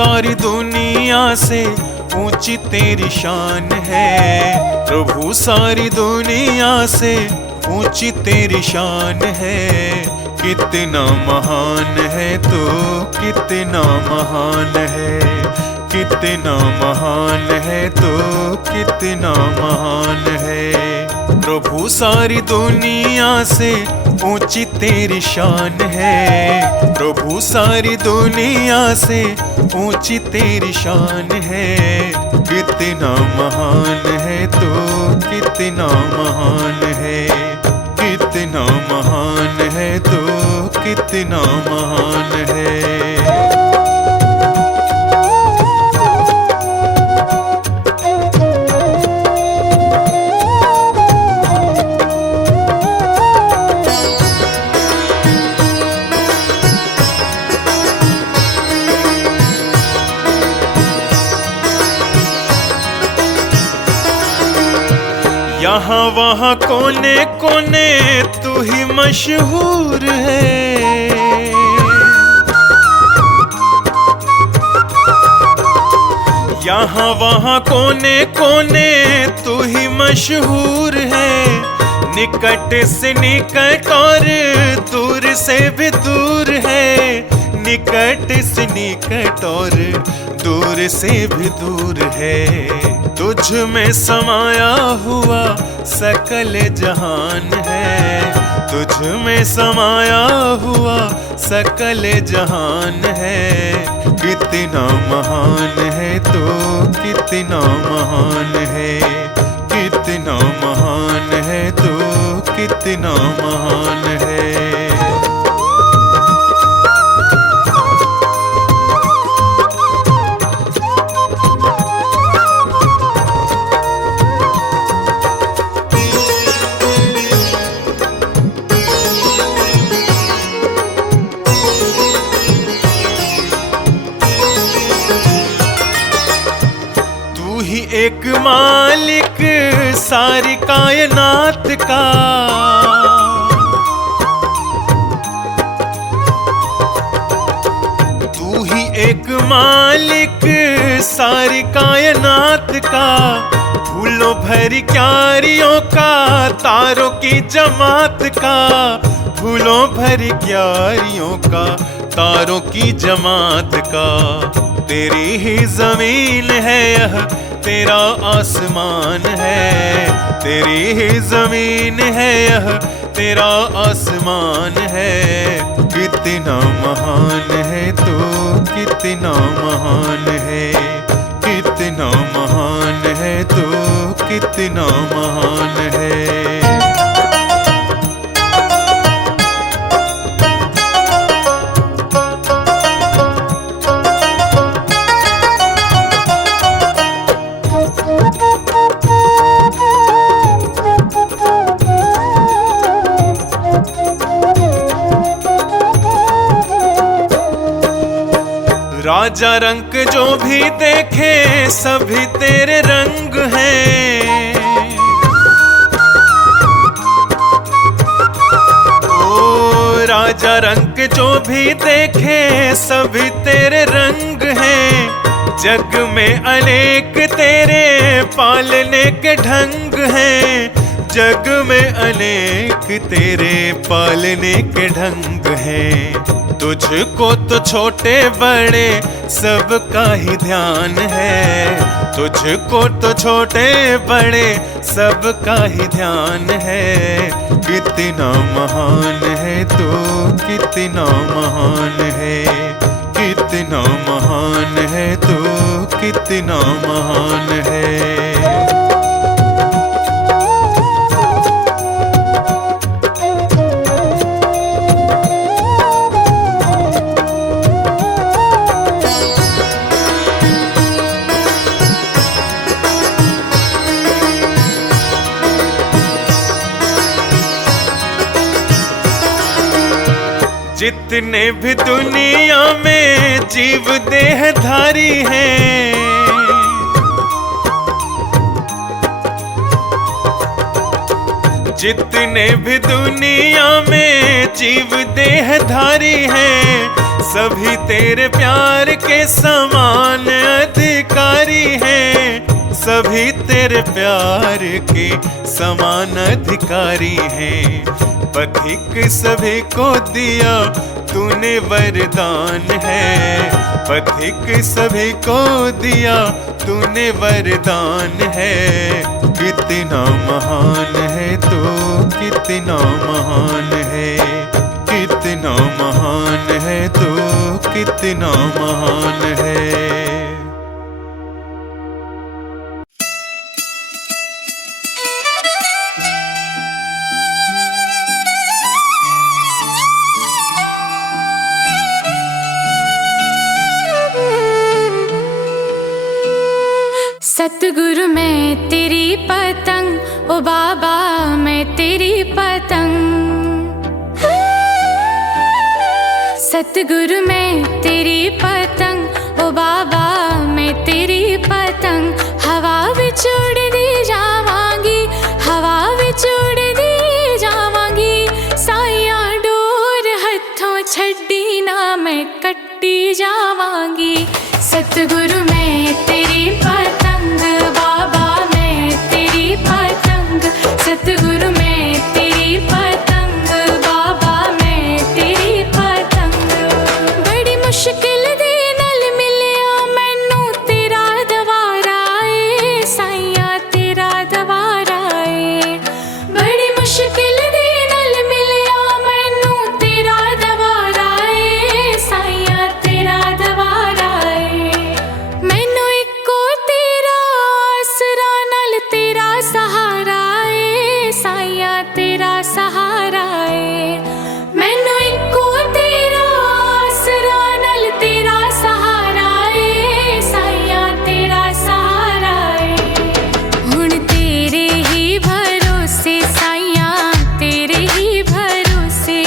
सारी दुनिया से ऊंची तेरी शान है। प्रभु सारी दुनिया से ऊंची तेरी शान है। कितना महान है तू, कितना महान है, कितना महान है तू, कितना महान है। प्रभु सारी दुनिया से ऊंची तेरी शान है। प्रभु सारी दुनिया से ऊंची तेरी शान है। कितना महान है तू, कितना महान है, कितना महान है तू, कितना महान है। यहाँ वहाँ कोने कोने तू ही मशहूर है। यहाँ वहाँ कोने कोने तू ही मशहूर है। निकट से निकट और दूर से भी दूर है। निकट से निकट और दूर से भी दूर है। तुझ में समाया हुआ सकल जहान है। तुझ में समाया हुआ सकल जहान है। कितना महान है तू, कितना महान है, कितना महान है तू, कितना महान है। एक मालिक सारी कायनात का। तू ही एक मालिक सारी कायनात का। फूलों भरी क्यारियों का, तारों की जमात का। फूलों भरी क्यारियों का, तारों की जमात का। तेरी ही जमीन है यह, तेरा आसमान है। तेरी ही जमीन है यह, तेरा आसमान है। कितना महान है तू, कितना महान है, कितना महान है तू, कितना महान है। राजा रंग जो भी देखे सभी तेरे रंग हैं। ओ राजा रंग जो भी देखे सभी तेरे रंग हैं। जग में अनेक तेरे पालने के ढंग हैं। जग में अनेक तेरे पालने के ढंग हैं। तुझको तो छोटे बड़े सबका ही ध्यान है। तुझको तो छोटे बड़े सबका ही ध्यान है। कितना महान है तू, कितना महान है, कितना महान है तू, कितना महान है। जितने भी दुनिया में जीव देहधारी हैं, जितने भी दुनिया में जीव देहधारी हैं, सभी तेरे प्यार के समान अधिकारी हैं, सभी तेरे प्यार के समान अधिकारी हैं। पथिक सभी को दिया तूने वरदान है, पथिक सभी को दिया तूने वरदान है। कितना महान है तू, कितना महान है, कितना महान है तू, कितना महान है। सतगुरु मैं तेरी पतंग, ओ बाबा मैं तेरी पतंग। सतगुरु मैं तेरी पतंग, ओ बाबा मैं तेरी पतंग। हवा विच उड़दी जावांगी, हवा विच उड़दी जावांगी। साइयां डोर हथों छड्डी ना मैं कट्टी जावांगी। सतगुरु मैं तेरी पतंग, बाबा मैं तेरी पतंग। सतगुरु मैं तेरी पतंग, बाबा मैं तेरी पतंग। बड़ी मुश्किल दे नाल मिलिया मैनू तेरा दवारा ए, साइयां तेरा दवारा ए। बड़ी मुश्किल दे नाल मिलिया मैनू तेरा दवारा ए, साइयां तेरा दवारा ए। मैनू इको तेरा आसरा नाल तेरा सहारा ए, साइयां तेरा सहारा ए। मैनू इको तेरा आसरा नाल तेरा सहारा ए, साइयां तेरा सहारा ए। हुण तेरे ही भरोसे साइयां तेरे ही भरोसे,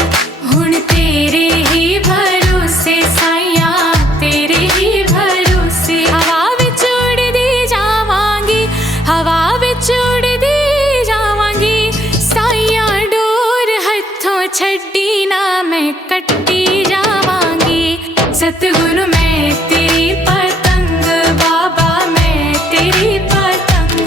हुण तेरे ही भरोसे साइयां तेरे ही भरोसे। हवा विच उड़दी जावांगी, हवा विच उड़दी जावांगी। साइयां डोर हथों छड्डी ना मैं कट्टी जावांगी। सतगुरु मैं तेरी पतंग, बाबा मैं तेरी पतंग।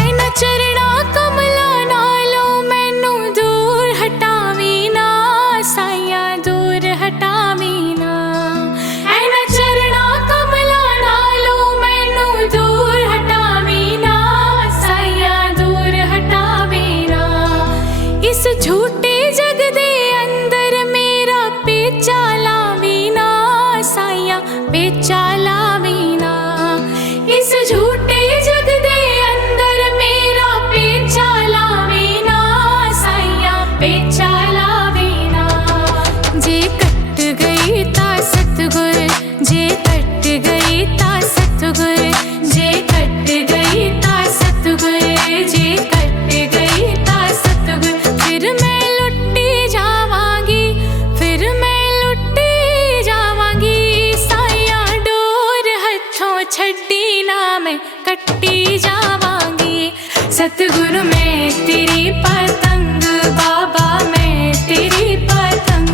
ऐना चरणा कमला नालों मैनू दूर हटावी ना, साइयां दूर हटावी ना। ऐना चरणा कमला नालों मैनू दूर हटावी ना, साइयां दूर हटावी ना। इस झूठे जग दे अंदर मेरा पेचा लावी ना, साइयां पेचा लावी ना। इस झूठे जग दे अंदर मेरा पेचा लावी ना, साइयां पेचा लावी ना। जे कट गई ता सतगुर, जे कट गई ता सतगुर, जे कट गई ता सतगुर, जे कट गई ता सतगुर। फिर मैं लुट्टी जावांगी, फिर मैं लुट्टी जावांगी। साइयां डोर हथों छड्डी ना मैं कट्टी जावांगी। सतगुरु मैं तेरी पतंग, बाबा मैं तेरी पतंग।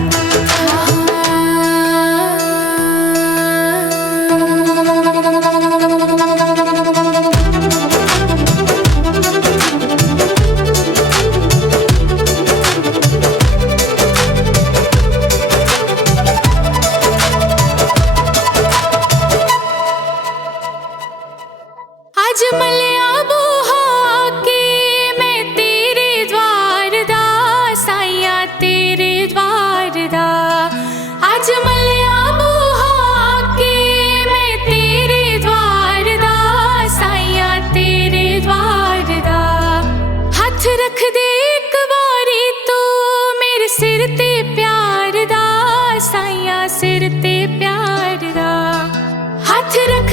आज मलिया बूहा के मैं तेरे द्वार दा, साइयां तेरे द्वार दा। आज मलिया बूहा के मैं तेरे द्वार दा, साइयां तेरे द्वार दा। हथ रख दे एक बारी तू मेरे सिर ते प्यार दा, साइयां सिर ते प्यार दा। हथ रख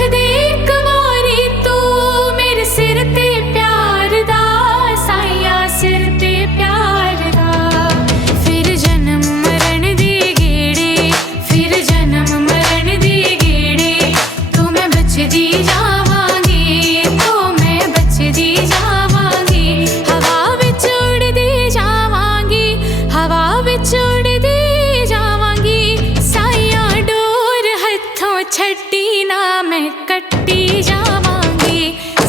मैं कट्टी जावांगी।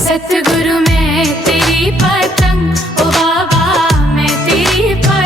सतगुरु मैं तेरी पतंग, ओ बाबा मैं तेरी पतंग।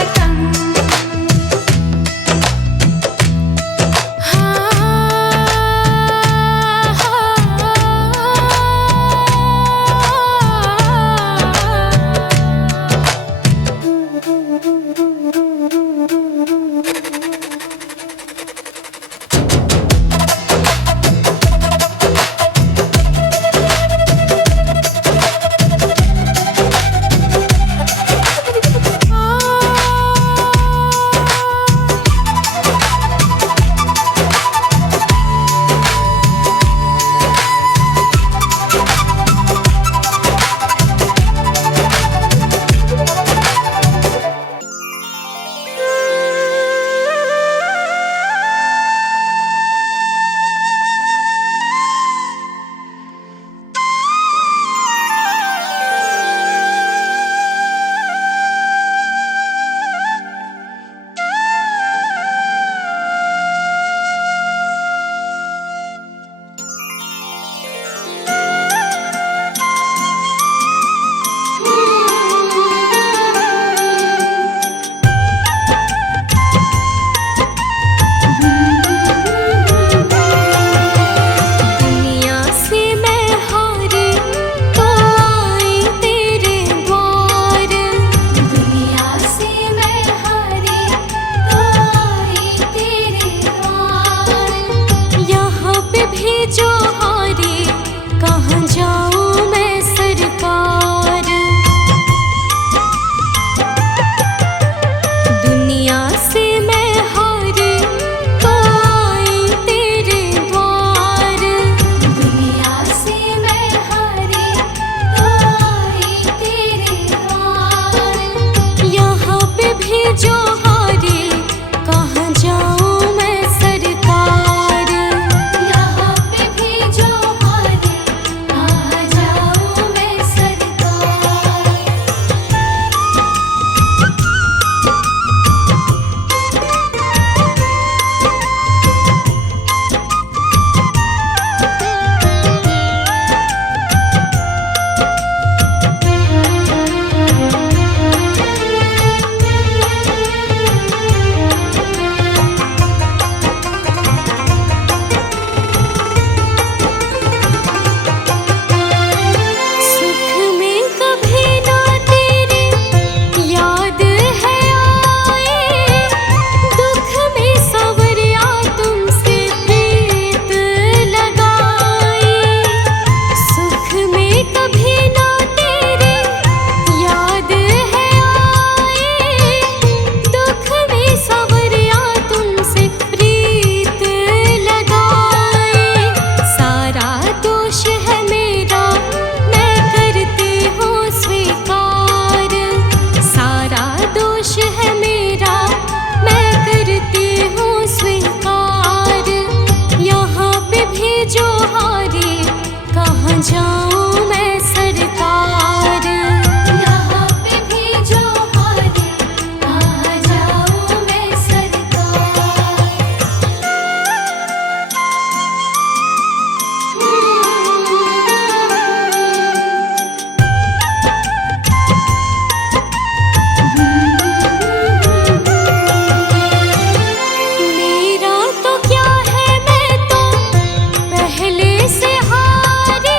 से हारे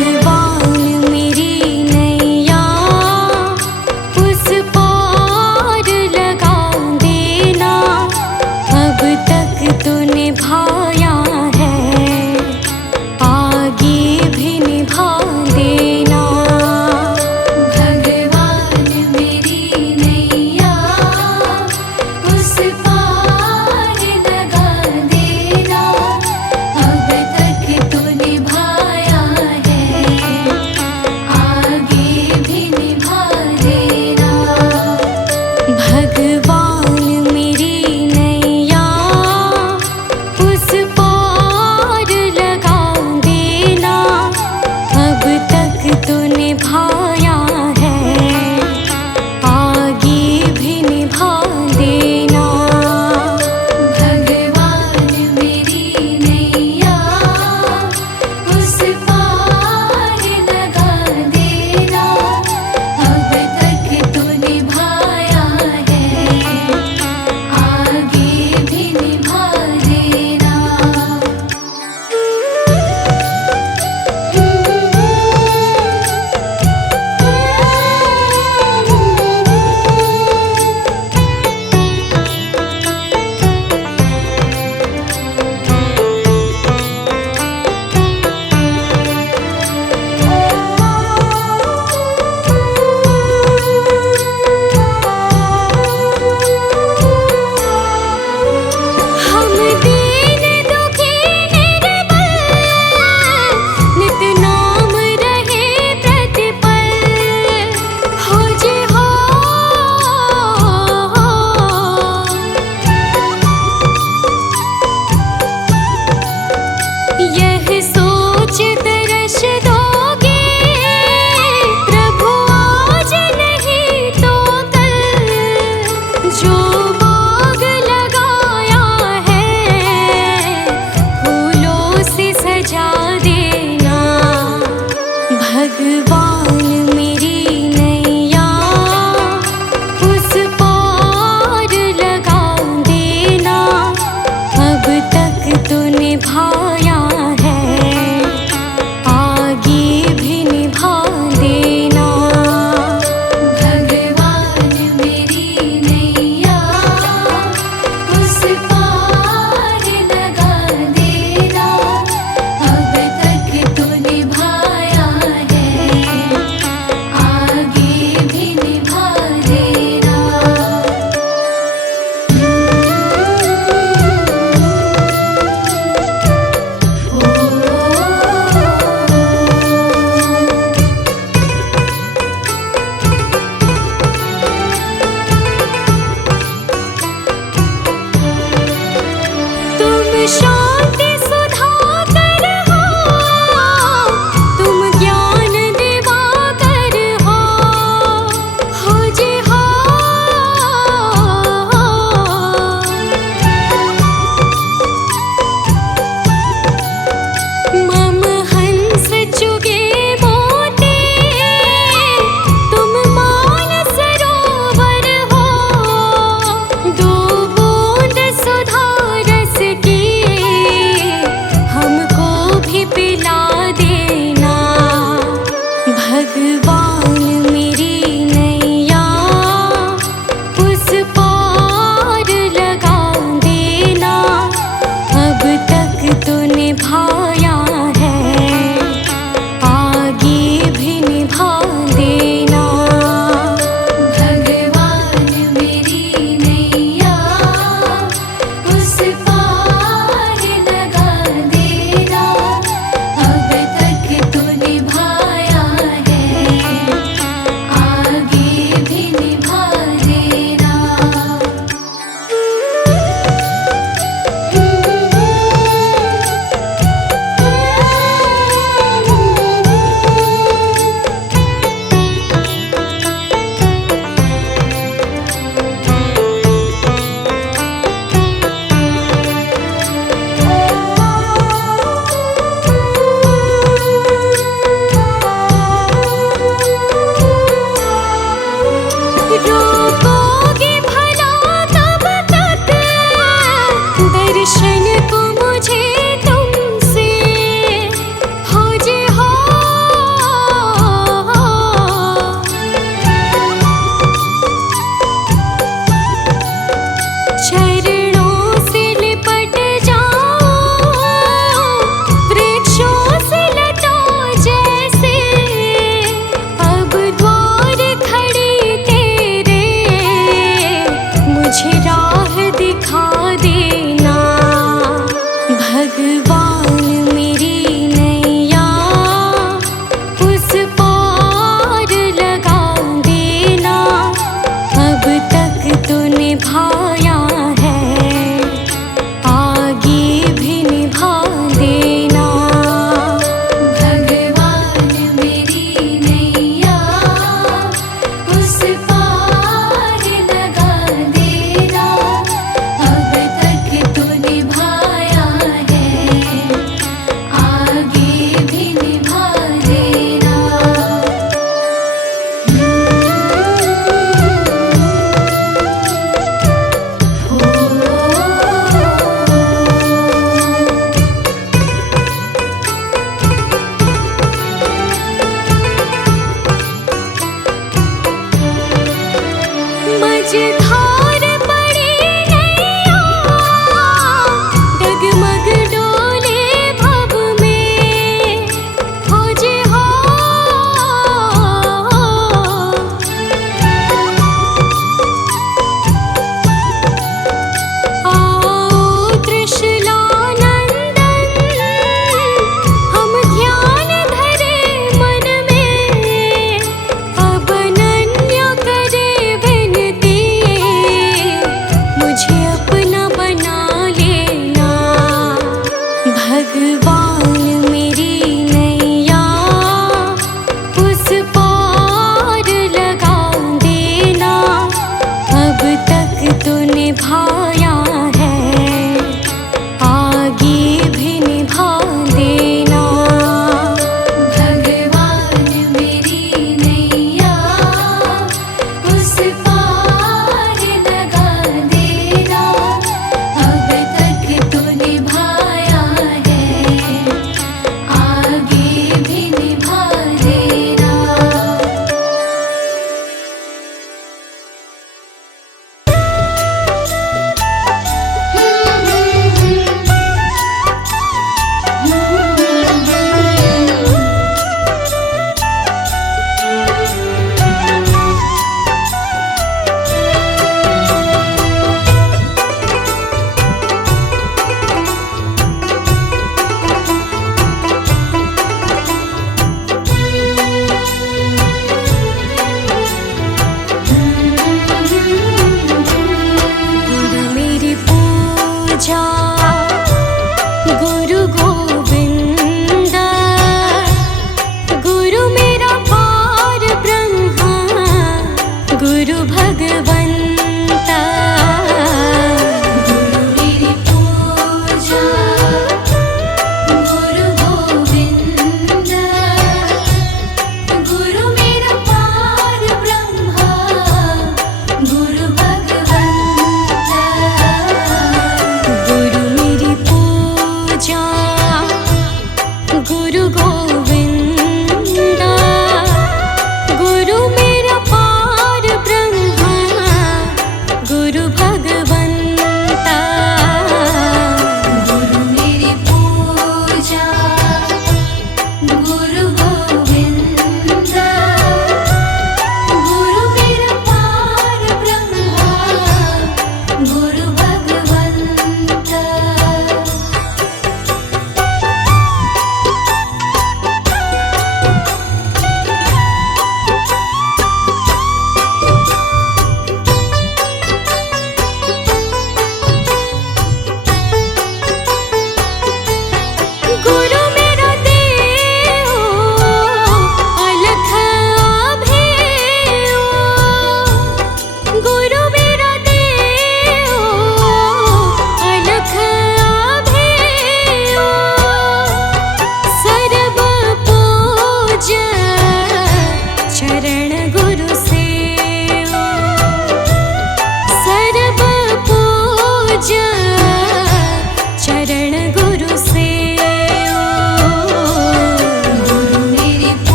भगवान मेरी नैया उस पार लगा देना, अब तक तो निभाया है, आगे भी निभा देना। भगवान मेरी नैया उस पार लगा देना, अब तक तो निभाया है, आगे भी निभा देना। भगवान मेरी नैया उस पार लगा देना, अब तक तो निभाया है, आगे भी निभा देना। भगवान मेरी नैया उस पार लगा देना, अब तक तो निभाया है, आगे भी निभा देना। हम दीन दुखी निर्बल, नित नाम रहे प्रतिपल, हो जी हो। यह सोच तरस दोगे प्रभु आज नहीं तो कल, जो बाग लगाया है फूलों से सजा देना। भगवान मेरी नैया उस पार लगा देना, अब तक तो निभाया है, आगे भी निभा देना। भगवान मेरी नैया उस पार लगा देना, अब तक तो निभाया है,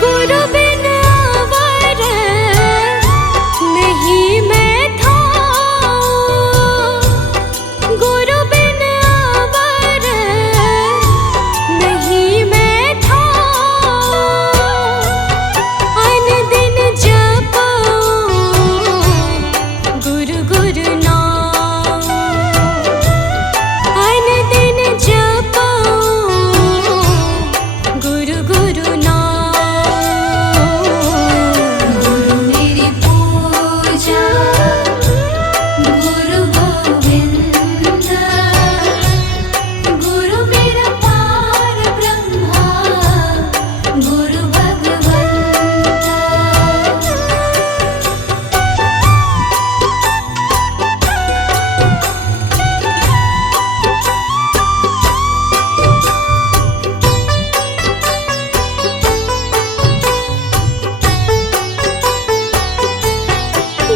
गुरु बिन अवर नहीं मैं थाऊं, गुरु बिन अवर नहीं मैं थाऊं। अन दिन जपूं गुरु गुरु नाम, अन दिन जपूं गुरु गुरु नाम। गुरु मेरी पूजा गुरु गोविंद, गुरु मेरा पार ब्रह्मा गुरु भगवंता।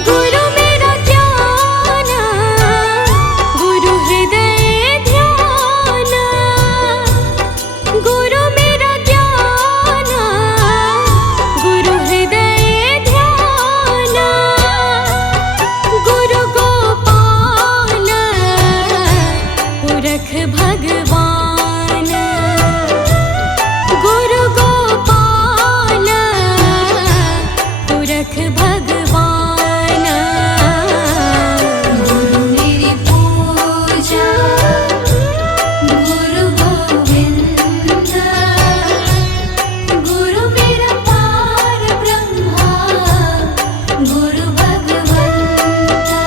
गुरु मेरा ज्ञान गुरु हृदय ध्यान, गुरु मेरा ज्ञान गुरु हृदय ध्यान। गुरु गोपाल पुरख भगवान, गुरु गोपाल पुरख भगवान। गुरु मेरी पूजा गुरु गोविंद, गुरु मेरा पार ब्रह्मा गुरु भगवंता।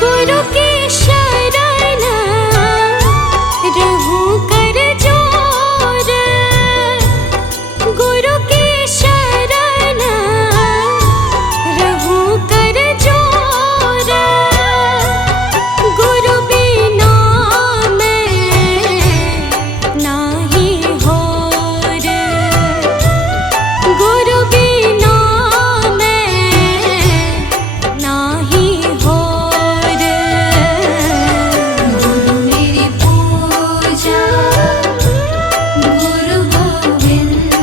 गुरु की शरण रहूं कर जोर, गुरु की शरण रहूं कर जोर। गुरु बिना मैं नाही होर, गुरु बिना मैं नाही होर। गुरु मेरी पूजा गुरु गोविंद,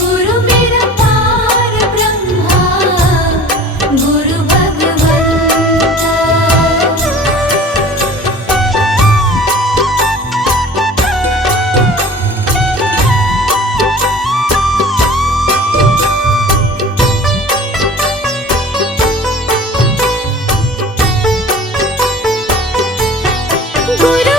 गुरु मेरा पार ब्रह्मा गुरु भगवंता। गुरु